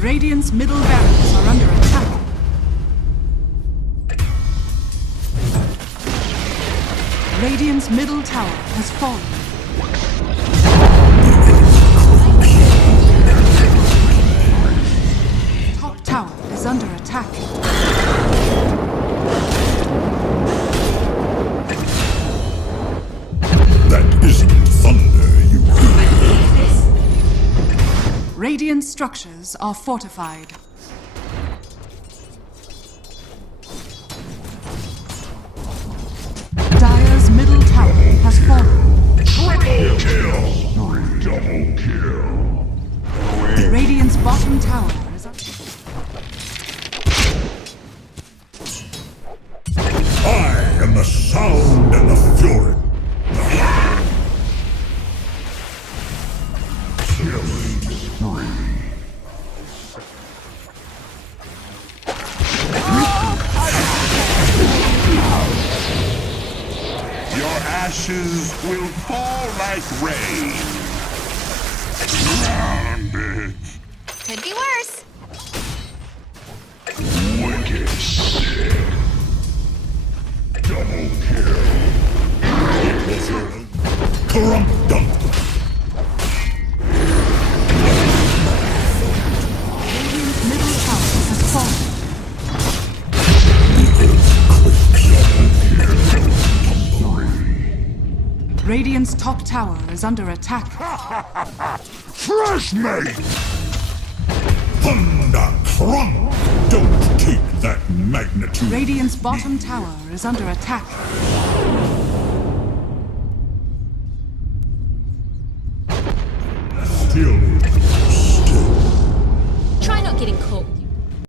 Radiant's middle barracks are under attack. Radiant's middle tower has fallen. Top tower is under attack. That isn't thunder, you hear. Radiant structures are fortified. Dire's middle tower has fallen. Triple kill! Double kill! Radiant's bottom tower is up. I am the sound and the fury. Killing spree. Your ashes will fall like rain. Grounded. Could be worse. Wicked sick. Double kill. It was your own. Crump-dump. Radiant's middle tower has fallen. Radiant's top tower is under attack. Fresh mate! Thunder crump! Don't take that magnitude. Radiant's bottom tower is under attack. Still